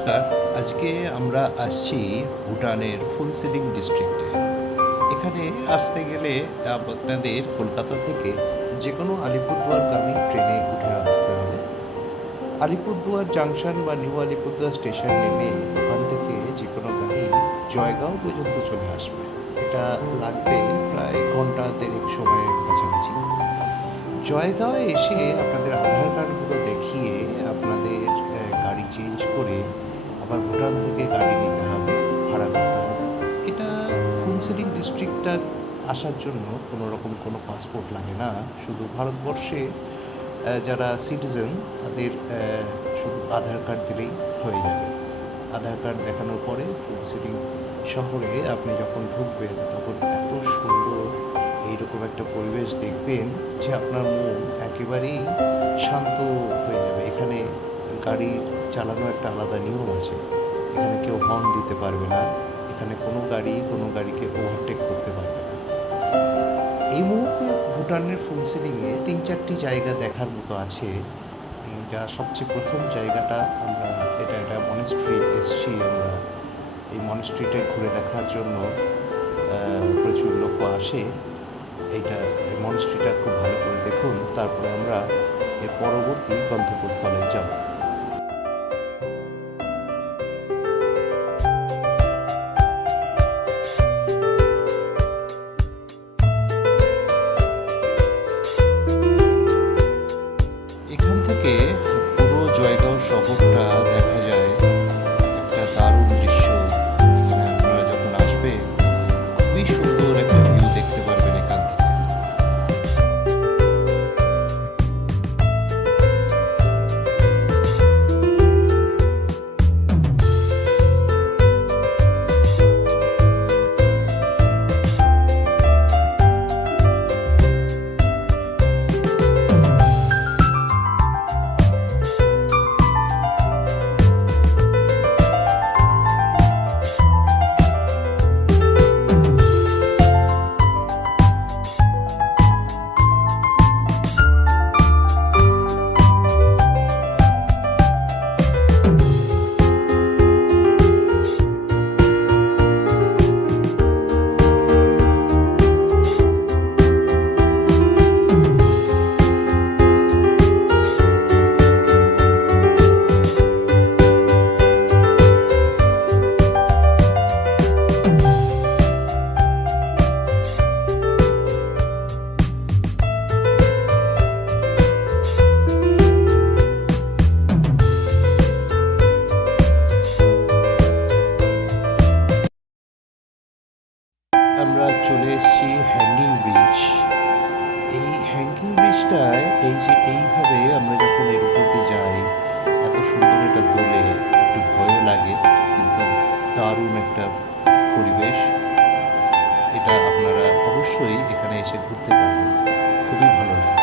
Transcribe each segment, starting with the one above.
নমস্কার। আজকে আমরা আসছি ভুটানের ফুনসিলিং ডিস্ট্রিক্টে। এখানে আসতে গেলে আপনাদের কলকাতা থেকে যেকোনো আলিপুরদুয়ারগামী ট্রেনে উঠে আসতে হবে। আলিপুরদুয়ার জাংশন বা নিউ আলিপুরদুয়ার স্টেশন নেমে ওখান থেকে যেকোনো গাড়ি জয়গাঁও পর্যন্ত চলে আসবে। এটা লাগবে প্রায় ঘন্টা দেড়েক সময়ের কাছাকাছি। জয়গাঁওয়ে এসে আপনাদের আধার কার্ডগুলো দেখিয়ে আপনাদের গাড়ি চেঞ্জ করে আবার ভুটান থেকে গাড়ি নিতে হবে, ভাড়া করতে হবে। এটা ফুনসিলিং ডিস্ট্রিক্টটার আসার জন্য কোনো রকম কোনো পাসপোর্ট লাগে না। শুধু ভারতবর্ষে যারা সিটিজেন তাদের শুধু আধার কার্ড দিলেই হয়ে যাবে। আধার কার্ড দেখানোর পরে ফুনসিলিং শহরে আপনি যখন ঢুকবেন তখন এত সুন্দর এইরকম একটা পরিবেশ দেখবেন যে আপনার মন একেবারেই শান্ত হয়ে যাবে। এখানে গাড়ি চালানো একটা আলাদা নিয়ম আছে। এখানে কেউ হর্ন দিতে পারবে না, এখানে কোনো গাড়ি কোনো গাড়িকে ওভারটেক করতে পারবে না। এই মুহূর্তে ভুটানের ফুনসিলিংয়ে ৩-৪টি জায়গা দেখার মতো আছে। যা সবচেয়ে প্রথম জায়গাটা আমরা এটা মনেস্ট্রি এসছি আমরা। এই মনেস্ট্রিটা ঘুরে দেখার জন্য প্রচুর লোক আসে। এই মনেস্ট্রিটা খুব ভালো করে দেখুন, তারপরে আমরা এর পরবর্তী গন্তব্যস্থলে যাব। এখান থেকে পুরো জয়গাঁও শহরটা দেখা যায়। একটা দারুণ দৃশ্য। এখানে আপনারা যখন আসবেন খুবই সুন্দর একটা ভিউ দেখতে পারবেন এখান থেকে। আমরা চলে এসেছি হ্যাঙ্গিং ব্রিজ। এই হ্যাঙ্গিং ব্রিজটায় এই যে এইভাবে আমরা যখন এর উপর দিয়ে যাই, এত সুন্দর এটা দোলে, একটু ভয়ও লাগে, কিন্তু দারুণ একটা পরিবেশ। এটা আপনারা অবশ্যই এখানে এসে ঘুরতে পারবেন, খুবই ভালো লাগে।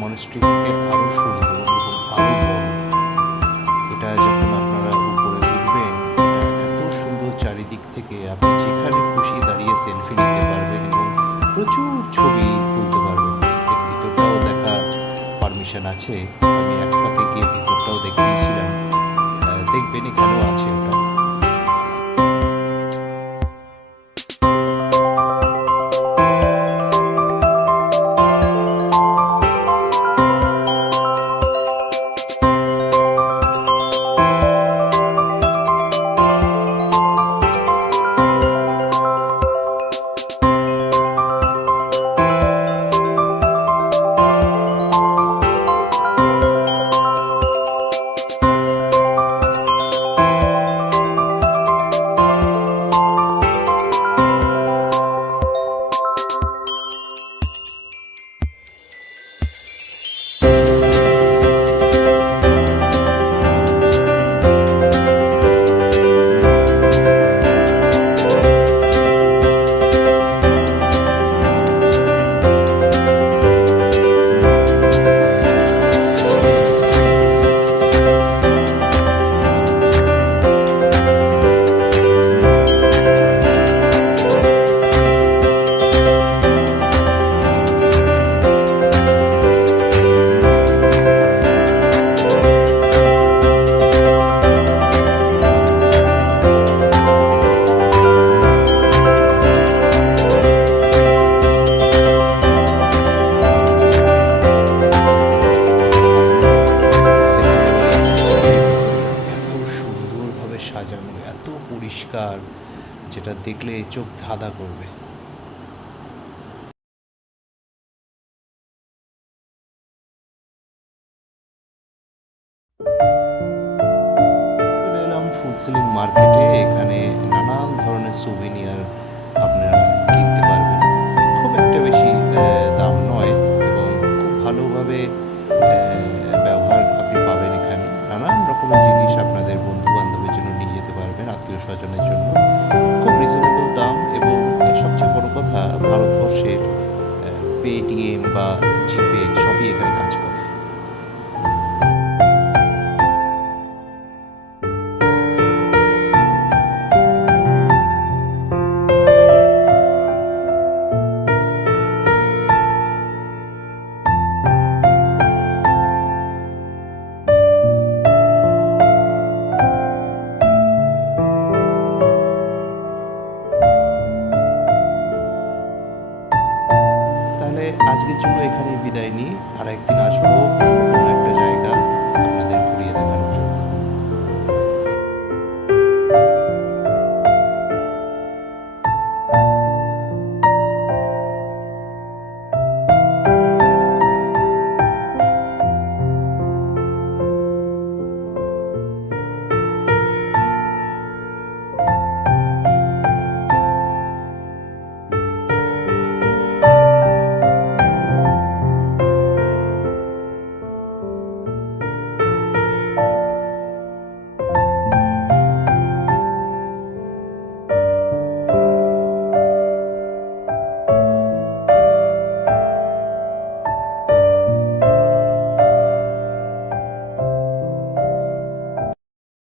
মনেস্ট্রি থেকে আরো সুন্দর এবং আরো বড়। এটা যখন আপনারা উপরে উঠবেন, এটা এত সুন্দর চারিদিক থেকে আপনি যেখানে খুশি দাঁড়িয়ে সেলফি নিতে পারবেন এবং প্রচুর ছবি তুলতে পারবেন। এর ভিতরটাও দেখা পারমিশন আছে। আমি এক ফাঁকে গিয়ে ভিতরটাও দেখে নিয়েছিলাম। দেখবেন এখানেও আছে ওটা। সাজানো, এত পরিষ্কার, যেটা দেখলে চোখ ধাঁধা করবে। চলে এলাম ফুলসিলিং মার্কেটে। এখানে নানান ধরনের সুভেনিয়ার আপনারা কিনতে পারবেন। খুব একটা বেশি দাম নয় এবং খুব ভালোভাবে ব্যবহার আপনি পাবেন এখানে। নানান রকমের জিনিস আপনাদের বন্ধু বান্ধবের জন্য নিয়ে যেতে পারবেন, আত্মীয় স্বজনের জন্য। খুব রিজনেবল দাম এবং সবচেয়ে বড় কথা, ভারতবর্ষের পেটিএম বা জিপে সবই এখানে কাজ করে।